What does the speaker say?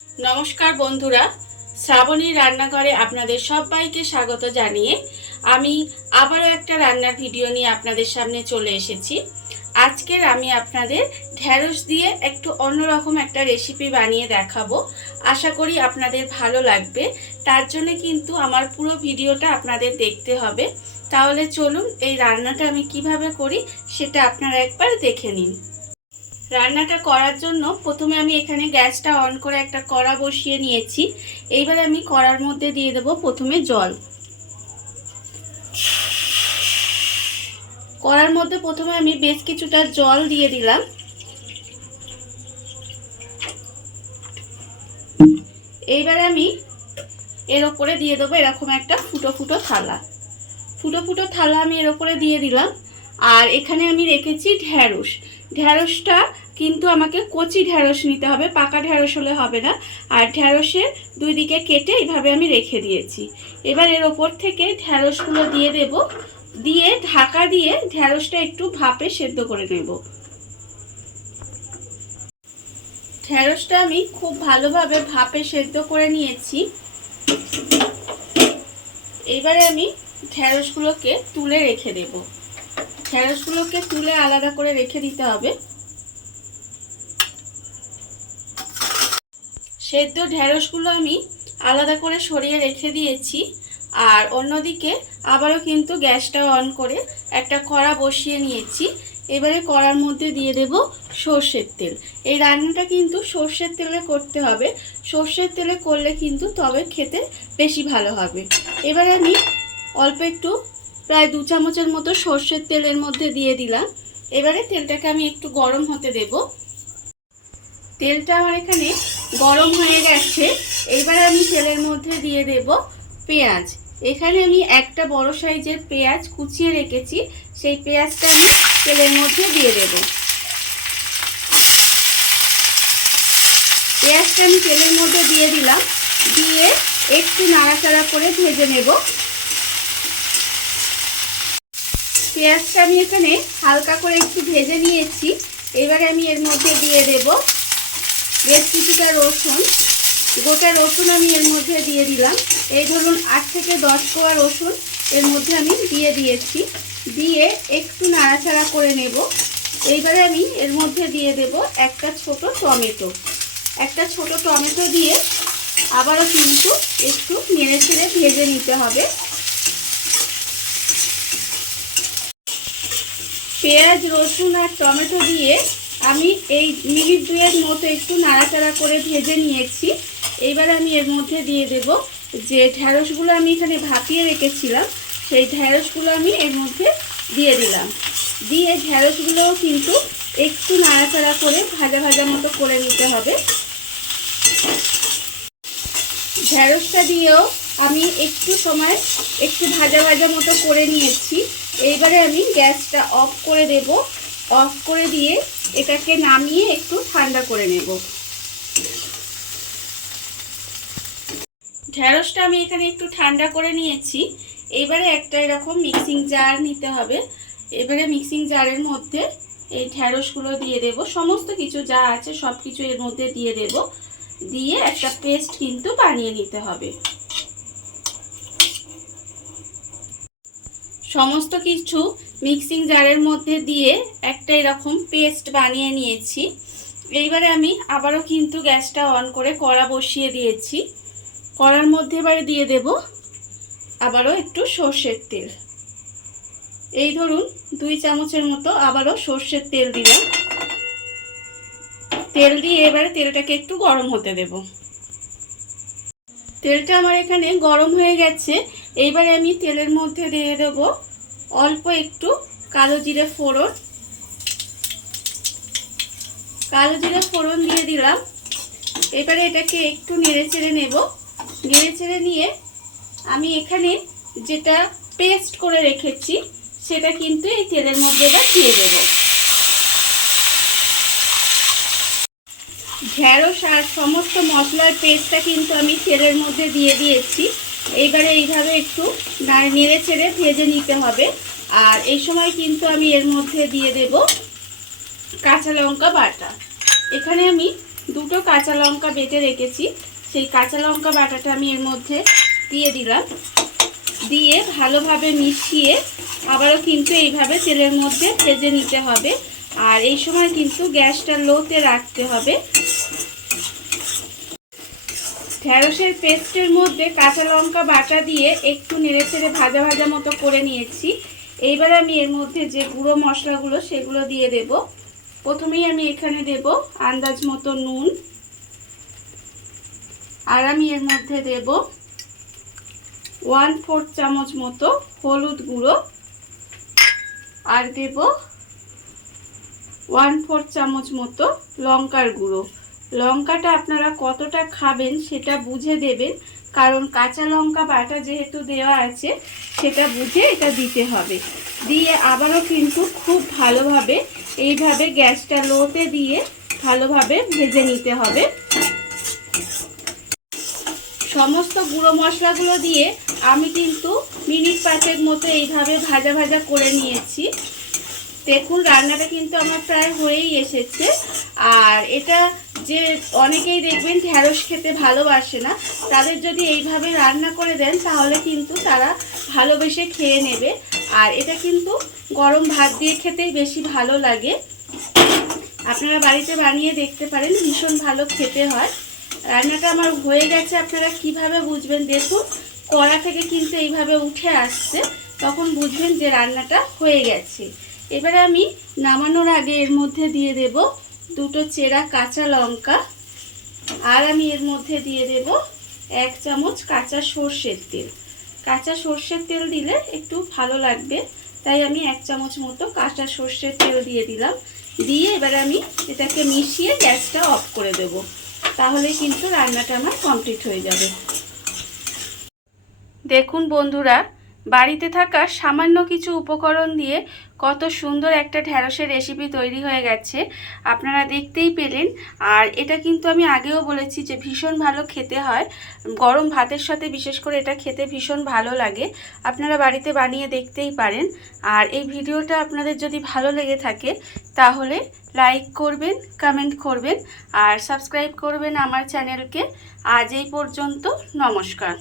नमस्कार बंधुरा श्रावणी रान्नाघरे आपनादेर सबाइके स्वागत जानिए आमी आबारो एकटा रान्नार भिडियो निये आपनादेर सामने चले एसेछि। आजकेर आमी आपनादेर ढेঁড়স दिए एकटु अन्यरकम एकटा रेसिपि बानिये देखाबो। आशा करी आपनादेर भालो लागबे। तार जोन्नो किन्तु आमार पुरो भिडियोटा आपनादेर देखते हबे। ताहले चलुन एई रान्नाटा आमी किभाबे करी सेटा आपनारा एकबार देखे निन। रान्नाटा करार जोन्नो प्रथमे आमी एखाने ग्यासटा अन करे एकटा कड़ा बसिए निएछि। एइबार आमी कड़ार मध्य दिए देब प्रथमे जल। कड़ार मध्य प्रथमे आमी बेश किछुटा जल दिए दिलाम। एइबार आमी एर उपरे दिए देब एरकम एकटा फुटो फुटो थाला। फुटो फुटो थाला आमी एर उपरे दिए दिलाम। और एखाने आमी रेखेछि ढेঁড়স। ढेঁড়সটা কিন্তু আমাকে কচি ঢেঁড়স নিতে হবে, পাকা ঢেঁড়স হলে হবে না। আর ঢেঁড়সের দুই দিকে কেটে এইভাবে আমি রেখে দিয়েছি। এবার এর উপর থেকে ঢেঁড়সগুলো দিয়ে দেব, দিয়ে ঢাকা দিয়ে ঢেঁড়সটা একটু ভাপে সেদ্ধ করে নেব। ঢেঁড়সটা আমি খুব ভালোভাবে ভাপে সেদ্ধ করে নিয়েছি। এবারে আমি ঢেঁড়সগুলোকে তুলে রেখে দেব। ঢেঁড়সগুলোকে তুলে আলাদা করে রেখে দিতে হবে। সেদ্ধ ঢেঁড়সগুলো আমি আলাদা করে সরিয়ে রেখে দিয়েছি। আর অন্যদিকে আবারও কিন্তু গ্যাসটা অন করে একটা কড়া বসিয়ে নিয়েছি। এবারে কড়ার মধ্যে দিয়ে দেব সরষের তেল। এই রান্নাটা কিন্তু সরষের তেলে করতে হবে। সরষের তেলে করলে কিন্তু তবে খেতে বেশি ভালো হবে। এবারে আমি অল্প একটু প্রায় 2 চামচের মতো সরষের তেলের মধ্যে দিয়ে দিলাম। এবারে তেলটাকে আমি একটু গরম হতে দেব। তেলটা আমার এখানে গরম হয়ে গেছে। এবারে আমি তেলের মধ্যে দিয়ে দেব পেঁয়াজ। এখানে আমি একটা বড় সাইজের পেঁয়াজ কুচিয়ে রেখেছি, সেই পেঁয়াজটা আমি তেলের মধ্যে দিয়ে দেব। পেঁয়াজটা আমি তেলের মধ্যে দিয়ে দিলাম, দিয়ে একটু নাড়াচাড়া করে ভেজে নেব। পেঁয়াজটা আমি এখানে হালকা করে একটু ভেজে নিয়েছি। এবারে আমি এর মধ্যে দিয়ে দেব বেশ কিছুটা রসুন। গোটা রসুন আমি এর মধ্যে দিয়ে দিলাম। এই ধরুন 8 থেকে 10 কোয়া রসুন এর মধ্যে আমি দিয়ে দিয়েছি। দিয়ে একটু নাড়াচাড়া করে নেব। এইবারে আমি এর মধ্যে দিয়ে দেব একটা ছোট টমেটো। একটা ছোট টমেটো দিয়ে আবারও কিন্তু একটু নেড়ে চেড়ে ভেজে নিতে হবে। পেঁয়াজ রসুন আর টমেটো দিয়ে আমি এই মিনিট 2 মতো একটু নাড়াচাড়া করে ভেজে নিয়েছি। এইবার আমি এর মধ্যে দিয়ে দেব যে ঢেঁড়সগুলো আমি এখানে ভাপিয়ে রেখেছিলাম, সেই ঢেঁড়সগুলো আমি এর মধ্যে দিয়ে দিলাম। দিয়ে ঢেঁড়সগুলোও কিন্তু একটু নাড়াচাড়া করে ভাজা ভাজা মতো করে নিতে হবে। ঢেঁড়সটা দিয়েও আমি একটু সময় একটু ভাজা ভাজা মতো করে নিয়েছি। এইবারে আমি গ্যাসটা অফ করে দেব। অফ করে দিয়ে এটাকে নামিয়ে একটু ঠান্ডা করে নেব। ঢেঁড়সটা আমি এখানে একটু ঠান্ডা করে নিয়েছি। এবারে একটা এরকম মিক্সিং জার নিতে হবে। এবারে মিক্সিং জারের মধ্যে এই ঢেঁড়সগুলো দিয়ে দেব। সমস্ত কিছু যা আছে সব কিছু এর মধ্যে দিয়ে দেব। দিয়ে একটা পেস্ট কিন্তু বানিয়ে নিতে হবে। সমস্ত কিছু মিক্সিং জারের মধ্যে দিয়ে একটা এরকম পেস্ট বানিয়ে নিয়েছি। এইবারে আমি আবারও কিন্তু গ্যাসটা অন করে কড়া বসিয়ে দিয়েছি। কড়ার মধ্যে এবারে দিয়ে দেব আবারও একটু সরষের তেল। এই ধরুন 2 চামচের মতো আবারও সরষের তেল দিলাম। তেল দিয়ে এবারে তেলটাকে একটু গরম হতে দেব। তেলটা আমার এখানে গরম হয়ে গেছে। এইবারে আমি তেলের মধ্যে দিয়ে দেব অল্প একটু কালো জিরে ফোড়ন। কালো জিরে ফোড়ন দিয়ে দিলাম। এবারে এটাকে একটু নেড়ে চেড়ে নেব। নেড়ে চেড়ে নিয়ে আমি এখানে যেটা পেস্ট করে রেখেছি সেটা কিন্তু এই তেলের মধ্যে এবার দিয়ে দেব। ঢেঁড়স আর সমস্ত মশলার পেস্টটা কিন্তু আমি তেলের মধ্যে দিয়ে দিয়েছি। এইবারে এইভাবে একটু নেড়ে চেড়ে ভেজে নিতে হবে। আর এই সময় কিন্তু আমি এর মধ্যে দিয়ে দেব কাঁচা লঙ্কা বাটা। এখানে আমি দুটো কাঁচা লঙ্কা বেটে রেখেছি, সেই কাঁচা লঙ্কা বাটাটা আমি এর মধ্যে দিয়ে দিলাম। দিয়ে ভালোভাবে মিশিয়ে আবারও কিন্তু এইভাবে তেলের মধ্যে ভেজে নিতে হবে। আর এই সময় কিন্তু গ্যাসটা লোতে রাখতে হবে। ঢেঁড়সের পেস্টের মধ্যে কাঁচা লঙ্কা বাটা দিয়ে একটু নেড়েচেড়ে ভাজা ভাজা মতো করে নিয়েছি। এইবার আমি এর মধ্যে যে গুঁড়ো মশলাগুলো সেগুলো দিয়ে দেব। প্রথমেই আমি এখানে দেব আন্দাজ মতো নুন, আর আমি এর মধ্যে দেব 1/4 চামচ মতো হলুদ গুঁড়ো, আর দেব 1/4 চামচ মতো লঙ্কার গুঁড়ো। লঙ্কাটা আপনারা কতটা খাবেন সেটা বুঝে দেবেন, কারণ কাঁচা লঙ্কা বাটা যেহেতু দেওয়া আছে সেটা বুঝে এটা দিতে হবে। দিয়ে আবারও কিন্তু খুব ভালোভাবে এইভাবে গ্যাসটা লোতে দিয়ে ভালোভাবে ভেজে নিতে হবে। সমস্ত গুঁড়ো মশলাগুলো দিয়ে আমি কিন্তু মিনিট 5 মতো এইভাবে ভাজা ভাজা করে নিয়েছি। দেখুন রান্নাটা কিন্তু আমার প্রায় হয়েই এসেছে। আর এটা যে অনেকেই দেখবেন ঢেঁড়স খেতে ভালোবাসে না, তাদের যদি এইভাবে রান্না করে দেন তাহলে কিন্তু তারা ভালোবেসে খেয়ে নেবে। আর এটা কিন্তু গরম ভাত দিয়ে খেতেই বেশি ভালো লাগে। আপনারা বাড়িতে বানিয়ে দেখতে পারেন, ভীষণ ভালো খেতে হয়। রান্নাটা আমার হয়ে গেছে। আপনারা কিভাবে বুঝবেন? দেখুন কড়া থেকে কিন্তু এইভাবে উঠে আসছে, তখন বুঝবেন যে রান্নাটা হয়ে গেছে। এবারে আমি নামানোর আগে এর মধ্যে দিয়ে দেব দুটো চেরা কাঁচা লঙ্কা, আর আমি এর মধ্যে দিয়ে দেব 1 চামচ কাঁচা সর্ষের তেল। কাঁচা সর্ষের তেল দিলে একটু ভালো লাগবে, তাই আমি 1 চামচ মতো কাঁচা সর্ষের তেল দিয়ে দিলাম। দিয়ে এবারে আমি এটাকে মিশিয়ে গ্যাসটা অফ করে দেব, তাহলে কিন্তু রান্নাটা আমার কমপ্লিট হয়ে যাবে। দেখুন বন্ধুরা, বাড়িতে থাকা সামান্য কিছু উপকরণ দিয়ে কত সুন্দর একটা ঢেঁড়সের রেসিপি তৈরি হয়ে গেছে, আপনারা দেখতেই পেলেন। আর এটা কিন্তু আমি আগেও বলেছি যে ভীষণ ভালো খেতে হয়, গরম ভাতের সাথে বিশেষ করে এটা খেতে ভীষণ ভালো লাগে। আপনারা বাড়িতে বানিয়ে দেখতেই পারেন। আর এই ভিডিওটা আপনাদের যদি ভালো লেগে থাকে তাহলে লাইক করবেন, কমেন্ট করবেন, আর সাবস্ক্রাইব করবেন আমার চ্যানেলকে। আজ এই পর্যন্ত, নমস্কার।